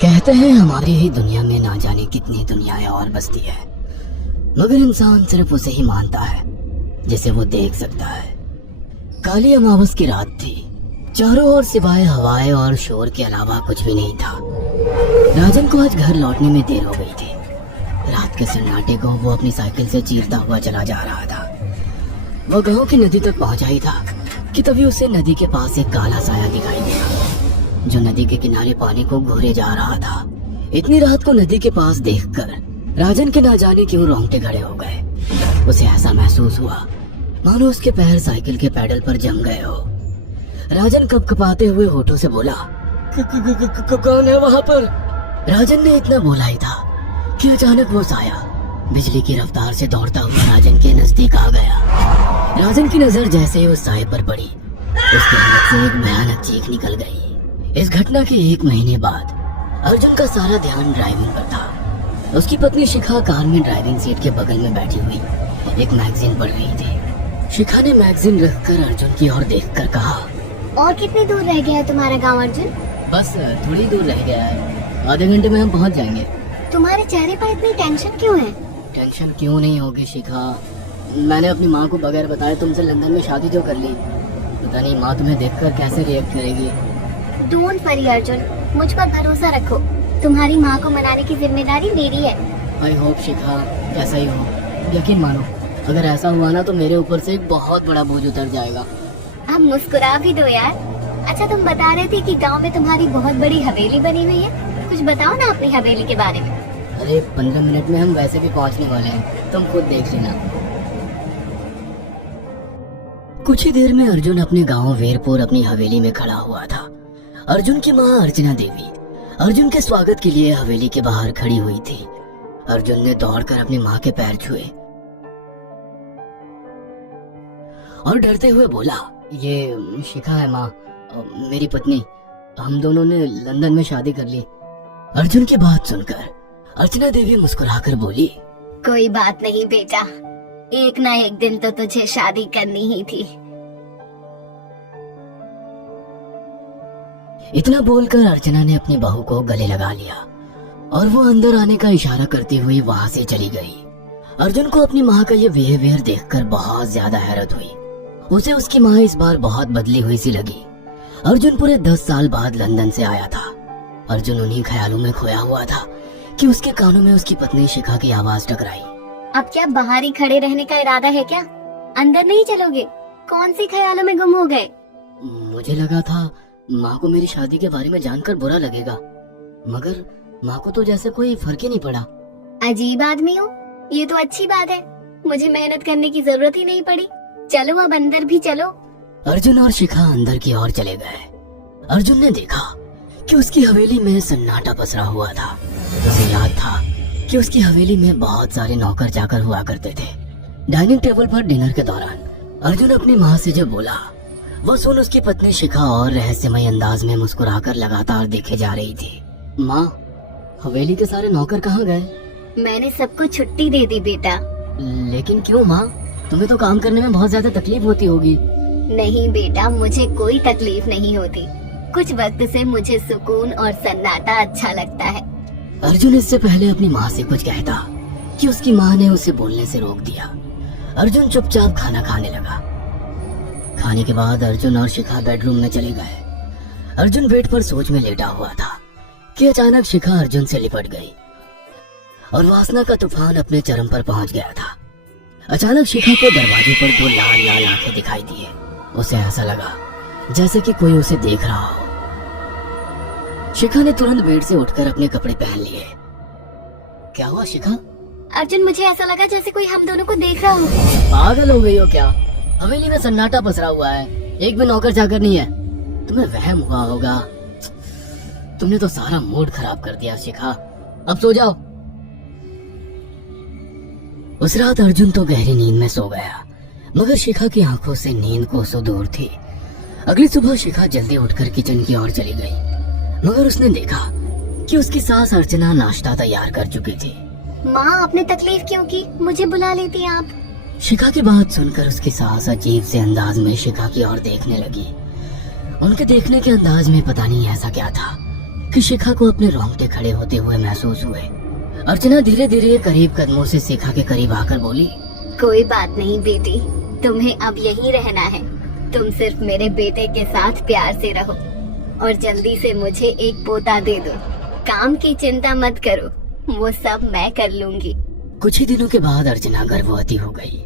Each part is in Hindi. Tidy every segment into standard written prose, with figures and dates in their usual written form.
कहते हैं हमारी ही दुनिया में ना जाने कितनी दुनियाएं और बसती है, मगर इंसान सिर्फ उसे ही मानता है जिसे वो देख सकता है। काली अमावस की रात थी। चारों ओर सिवाय हवाएं और शोर के अलावा कुछ भी नहीं था। राजन को आज घर लौटने में देर हो गई थी। रात के सन्नाटे को वो अपनी साइकिल से चीरता हुआ चला जा रहा था। वो गांव की नदी तक पहुंचा ही था कि तभी उसे नदी के पास एक काला साया दिखाई दिया जो नदी के किनारे पानी को घूरे जा रहा था। इतनी रात को नदी के पास देखकर राजन के ना जाने क्यों रोंगटे खड़े हो गए। उसे ऐसा महसूस हुआ मानो उसके पैर साइकिल के पैडल पर जम गए हो। राजन कपकपाते हुए होठों से बोला, कौन है वहाँ पर? राजन ने इतना बोला ही था कि अचानक वो साया बिजली की रफ्तार से दौड़ता हुआ राजन के नजदीक आ गया। राजन की नजर जैसे ही उस साये पर पड़ी, उसके हाथ से एक भयानक चीख निकल गई। इस घटना के 1 महीने बाद अर्जुन का सारा ध्यान ड्राइविंग पर था। उसकी पत्नी शिखा कार में ड्राइविंग सीट के बगल में बैठी हुई एक मैगजीन पढ़ रही थी। शिखा ने मैगजीन रखकर अर्जुन की ओर देखकर कहा, और कितनी दूर रह गया है तुम्हारा गांव अर्जुन? बस थोड़ी दूर रह गया है, आधे घंटे में हम पहुंच जाएंगे। तुम्हारे चेहरे पर इतनी टेंशन क्यों है? टेंशन क्यों नहीं होगी शिखा, मैंने अपनी माँ को बगैर बताए तुमसे लंदन में शादी जो कर ली। पता नहीं माँ तुम्हें देखकर कैसे रिएक्ट करेगी। डोंट वरी अर्जुन, मुझ पर भरोसा रखो। तुम्हारी माँ को मनाने की जिम्मेदारी मेरी है। आई होप शिखा कैसा ही हो, यकीन मानो अगर ऐसा हुआ ना तो मेरे ऊपर से एक बहुत बड़ा बोझ उतर जाएगा। अब मुस्कुरा भी दो यार। अच्छा, तुम बता रहे थे कि गांव में तुम्हारी बहुत बड़ी हवेली बनी हुई है, कुछ बताओ ना अपनी हवेली के बारे में। अरे 15 मिनट में हम वैसे भी पहुंचने वाले हैं, तुम खुद देख लेना। कुछ ही देर में अर्जुन अपने गांव वीरपुर अपनी हवेली में खड़ा हुआ था। अर्जुन की माँ अर्चना देवी अर्जुन के स्वागत के लिए हवेली के बाहर खड़ी हुई थी। अर्जुन ने दौड़कर अपनी माँ के पैर छुए और डरते हुए बोला, ये शिखा है माँ, मेरी पत्नी। हम दोनों ने लंदन में शादी कर ली। अर्जुन की बात सुनकर अर्चना देवी मुस्कुराकर बोली, कोई बात नहीं बेटा, एक ना एक दिन तो तुझे शादी करनी ही थी। इतना बोलकर अर्चना ने अपनी बहू को गले लगा लिया और वो अंदर आने का इशारा करती हुई वहां से चली गई। अर्जुन को अपनी माँ का ये बिहेवियर देखकर बहुत ज्यादा हैरत हुई। उसे उसकी माँ इस बार बहुत बदली हुई सी लगी। अर्जुन पूरे 10 साल बाद लंदन से आया था। अर्जुन उन्हीं ख्यालों में खोया हुआ था कि उसके कानों में उसकी पत्नी शिखा की आवाज टकराई। अब क्या बाहर ही खड़े रहने का इरादा है क्या? अंदर नहीं चलोगे? कौन सी ख्यालों में गुम हो गए? मुझे लगा था माँ को मेरी शादी के बारे में जानकर बुरा लगेगा, मगर माँ को तो जैसे कोई फर्क ही नहीं पड़ा। अजीब आदमी हो, ये तो अच्छी बात है। मुझे मेहनत करने की जरूरत ही नहीं पड़ी। चलो अब अंदर भी चलो। अर्जुन और शिखा अंदर की ओर चले गए। अर्जुन ने देखा कि उसकी हवेली में सन्नाटा पसरा हुआ था। उसे याद था कि उसकी हवेली में बहुत सारे नौकर चाकर हुआ करते थे। डाइनिंग टेबल पर डिनर के दौरान अर्जुन अपनी माँ से जब बोला, वो सुन उसकी पत्नी शिखा और रहस्यमय अंदाज में मुस्कुराकर लगातार देखे जा रही थी। माँ, हवेली के सारे नौकर कहाँ गए? मैंने सबको छुट्टी दे दी बेटा। लेकिन क्यों माँ, तुम्हें तो काम करने में बहुत ज्यादा तकलीफ होती होगी। नहीं बेटा, मुझे कोई तकलीफ नहीं होती। कुछ वक्त से मुझे सुकून और सन्नाटा अच्छा लगता है। अर्जुन इससे पहले अपनी माँ से कुछ कहता कि उसकी माँ ने उसे बोलने से रोक दिया। अर्जुन चुपचाप खाना खाने लगा। खाने के बाद अर्जुन और शिखा बेडरूम में चले गए। अर्जुन बेड पर सोच में लेटा हुआ था कि अचानक शिखा अर्जुन से लिपट गई और वासना का तूफान अपने चरम पर पहुंच गया था। अचानक शिखा को दरवाजे पर 2 लाल लाल आंखें दिखाई दिए। उसे ऐसा लगा जैसे कि कोई उसे देख रहा हो। शिखा ने तुरंत बेड से उठकर अपने कपड़े पहन लिए। क्या हुआ शिखा? अर्जुन, मुझे ऐसा लगा जैसे कोई हम दोनों को देख रहा हो। पागल हो गई हो क्या? हवेली में सन्नाटा पसरा हुआ है, एक भी नौकर चाकर नहीं है। तुम्हें वहम हुआ होगा। तुमने तो सारा मूड खराब कर दिया शिखा, अब सो जाओ। उस रात अर्जुन तो गहरी नींद में सो गया, मगर शिखा की आंखों से नींद कोसों दूर थी। अगली सुबह शिखा जल्दी उठकर किचन की ओर चली गई, मगर उसने देखा कि उसकी सास अर्चना नाश्ता तैयार कर चुकी थी। माँ, आपने तकलीफ क्यों की? मुझे बुला लेती आप। शिखा की बात सुनकर उसकी सास अजीब से अंदाज में शिखा की ओर देखने लगी। उनके देखने के अंदाज में पता नहीं ऐसा क्या था कि कि शिखा को अपने रोंगटे खड़े होते हुए महसूस हुए। अर्चना धीरे धीरे करीब कदमों से शिखा के करीब आकर बोली, कोई बात नहीं बेटी, तुम्हें अब यहीं रहना है। तुम सिर्फ मेरे बेटे के साथ प्यार से रहो और जल्दी से मुझे एक पोता दे दो। काम की चिंता मत करो, वो सब मैं कर लूंगी। कुछ ही दिनों के बाद अर्चना गर्भवती हो गई।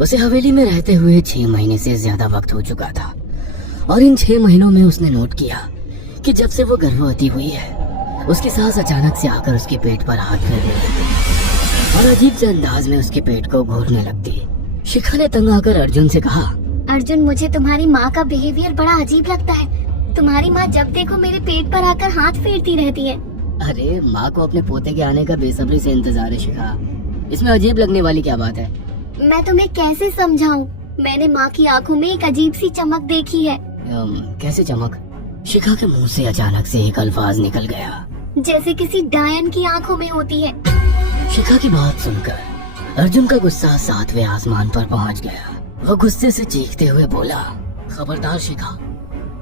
उसे हवेली में रहते हुए 6 महीने से ज्यादा वक्त हो चुका था और इन 6 महीनों में उसने नोट किया कि जब से वो गर्भवती हुई है उसकी सास अचानक से आकर उसके पेट पर हाथ फेर देती और अजीब से अंदाज में उसके पेट को घूरने लगती। शिखा ने तंग आकर अर्जुन से कहा, अर्जुन, मुझे तुम्हारी माँ का बिहेवियर बड़ा अजीब लगता है। तुम्हारी माँ जब देखो मेरे पेट पर आकर हाथ फेरती रहती है। अरे माँ को अपने पोते के आने का बेसब्री से इंतजार है शिखा, इसमें अजीब लगने वाली क्या बात है? मैं तुम्हें कैसे समझाऊं? मैंने माँ की आंखों में एक अजीब सी चमक देखी है। कैसे चमक? शिखा के मुंह से अचानक से एक अल्फाज निकल गया, जैसे किसी डायन की आंखों में होती है। शिखा की बात सुनकर अर्जुन का गुस्सा 7वें आसमान पर पहुंच गया। वो गुस्से से चीखते हुए बोला, खबरदार शिखा,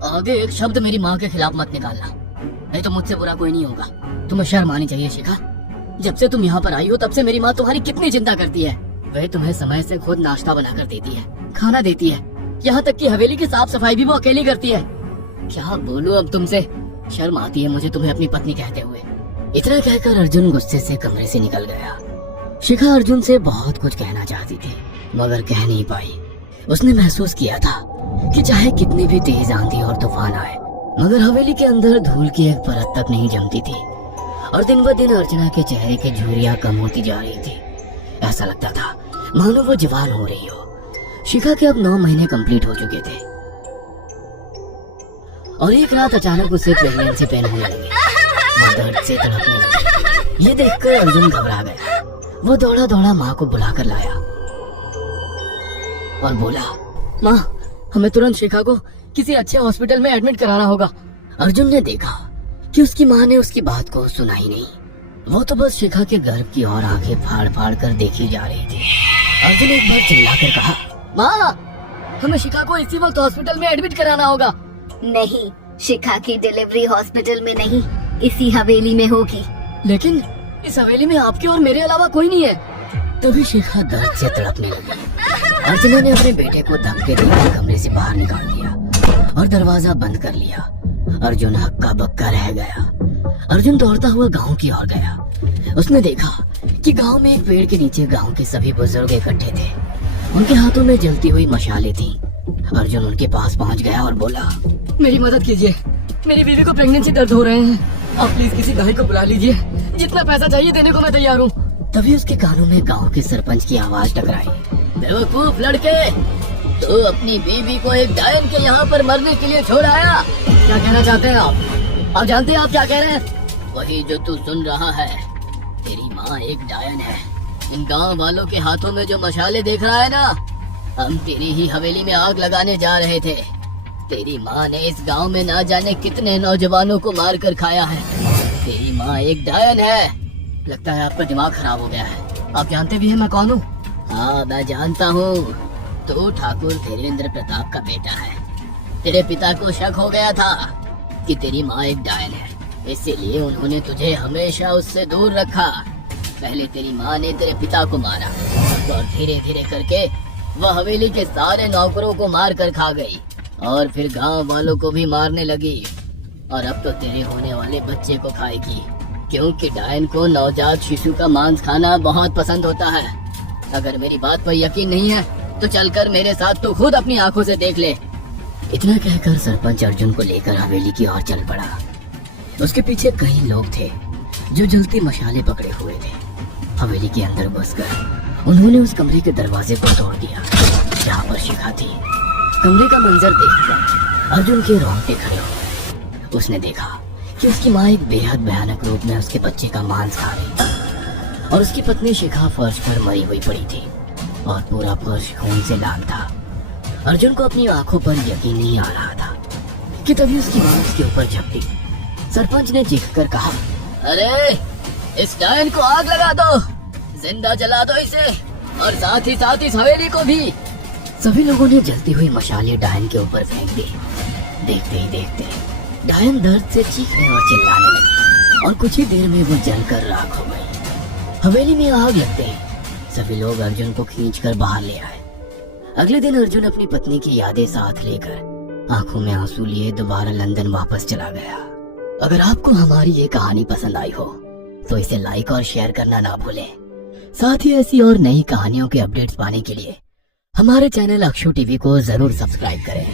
आगे एक शब्द मेरी माँ के खिलाफ मत निकालना, नहीं तो मुझसे बुरा कोई नहीं होगा। तुम्हें शर्म आनी चाहिए शिखा। जब से तुम यहाँ पर आई हो तब से मेरी माँ तुम्हारी कितनी चिंता करती है। वह तुम्हें समय से खुद नाश्ता बना कर देती है, खाना देती है, यहाँ तक कि हवेली की साफ सफाई भी वो अकेली करती है। क्या बोलूं अब तुमसे, शर्म आती है मुझे तुम्हें अपनी पत्नी कहते हुए। इतना कहकर अर्जुन गुस्से से कमरे से निकल गया। शिखा अर्जुन से बहुत कुछ कहना चाहती थी मगर कह नहीं पाई। उसने महसूस किया था कि चाहे कितनी भी तेज आंधी और तूफान आए मगर हवेली के अंदर धूल की एक परत तक नहीं जमती थी और दिन ब दिन अर्चना के चेहरे की झुर्रियां कम होती जा रही थी। ऐसा लगता था मानो वो जवान हो रही हो। शिखा के अब 9 महीने कंप्लीट हो चुके थे और एक रात अचानक उसे प्रेगनेंसी पेन होने लगी। वो दर्द से तड़पने लगी। ये देखकर अर्जुन घबरा गया। वो दौड़ा दौड़ा माँ को बुलाकर लाया और बोला, माँ, हमें तुरंत शिखा को किसी अच्छे हॉस्पिटल में एडमिट कराना होगा। अर्जुन ने देखा कि उसकी माँ ने उसकी बात को सुना ही नहीं। वो तो बस शिखा के गर्भ की ओर आंखें फाड़ फाड़ कर देखी जा रही थी। अर्जुन एक बार चिल्लाकर कहा, माँ, हमें शिखा को इसी वक्त हॉस्पिटल में एडमिट कराना होगा। नहीं, शिखा की डिलीवरी हॉस्पिटल में नहीं, इसी हवेली में होगी। लेकिन इस हवेली में आपके और मेरे अलावा कोई नहीं है। तभी शिखा दर्द से तड़पने लगी। अर्चना ने अपने बेटे को धक्के देकर कमरे से बाहर निकाल दिया और दरवाजा बंद कर लिया। अर्जुन हक्का बक्का रह गया। अर्जुन दौड़ता हुआ गांव की ओर गया। उसने देखा कि गांव में एक पेड़ के नीचे गांव के सभी बुजुर्ग इकट्ठे थे। उनके हाथों में जलती हुई मशालें थीं। अर्जुन उनके पास पहुंच गया और बोला, मेरी मदद कीजिए, मेरी बीवी को प्रेगनेंसी दर्द हो रहे हैं। आप प्लीज किसी भाई को बुला लीजिए, जितना पैसा चाहिए देने को मैं तैयार हूँ। तभी उसके कानों में गांव के सरपंच की आवाज टकराई, बेवकूफ लड़के, तो अपनी बीवी को एक डायन के यहाँ पर मरने के लिए छोड़ आया। क्या कहना चाहते हैं आप? जानते हैं आप क्या कह रहे हैं? वही जो तू सुन रहा है, तेरी माँ एक डायन है। इन गांव वालों के हाथों में जो मशाले देख रहा है ना, हम तेरी ही हवेली में आग लगाने जा रहे थे। तेरी माँ ने इस गांव में ना जाने कितने नौजवानों को मार कर खाया है। तेरी माँ एक डायन है। लगता है आपका दिमाग खराब हो गया है। आप जानते भी हैं मैं कौन हूँ? हाँ, मैं जानता हूँ। तू ठाकुर धीरेन्द्र प्रताप का बेटा है। तेरे पिता को शक हो गया था कि तेरी माँ एक डायन है, इसीलिए उन्होंने तुझे हमेशा उससे दूर रखा। पहले तेरी माँ ने तेरे पिता को मारा और धीरे धीरे करके वह हवेली के सारे नौकरों को मार कर खा गई और फिर गांव वालों को भी मारने लगी। और अब तो तेरे होने वाले बच्चे को खाएगी, क्योंकि डायन को नवजात शिशु का मांस खाना बहुत पसंद होता है। अगर मेरी बात पर यकीन नहीं है तो चलकर मेरे साथ तू खुद अपनी आंखों से देख ले। इतना कहकर सरपंच अर्जुन को लेकर हवेली की ओर चल पड़ा। उसके पीछे कई लोग थे जो जलती मशाले पकड़े हुए थे। हवेली के अंदर घुसकर उन्होंने उस कमरे के दरवाजे को तोड़ दिया जहाँ पर शिखा थी। कमरे का मंजर देखकर अर्जुन के रोंगटे खड़े हो गए। उसने देखा कि उसकी माँ एक बेहद भयानक रूप में उसके बच्चे का मांस खा रही थी और उसकी पत्नी शिखा फर्श पर मरी हुई पड़ी थी और पूरा फर्श खून से लाल था। अर्जुन को अपनी आंखों पर यकीन नहीं आ रहा था कि तभी उसकी माँ उसके ऊपर झपटी। सरपंच ने चीखकर कहा, अरे इस डायन को आग लगा दो, जिंदा जला दो इसे और साथ ही इस हवेली को भी। सभी लोगों ने जलती हुई मशालें डायन के ऊपर फेंक दी। देखते ही देखते डायन दर्द से चीखने और चिल्लाने लगी और कुछ ही देर में वो जलकर राख हो गई। हवेली में आग लगते ही सभी लोग अर्जुन को खींचकर बाहर ले आए। अगले दिन अर्जुन अपनी पत्नी की यादें साथ लेकर आंखों में आंसू लिए दोबारा लंदन वापस चला गया। अगर आपको हमारी ये कहानी पसंद आई हो तो इसे लाइक और शेयर करना ना भूलें। साथ ही ऐसी और नई कहानियों के अपडेट्स पाने के लिए हमारे चैनल अक्षु टीवी को जरूर सब्सक्राइब करें।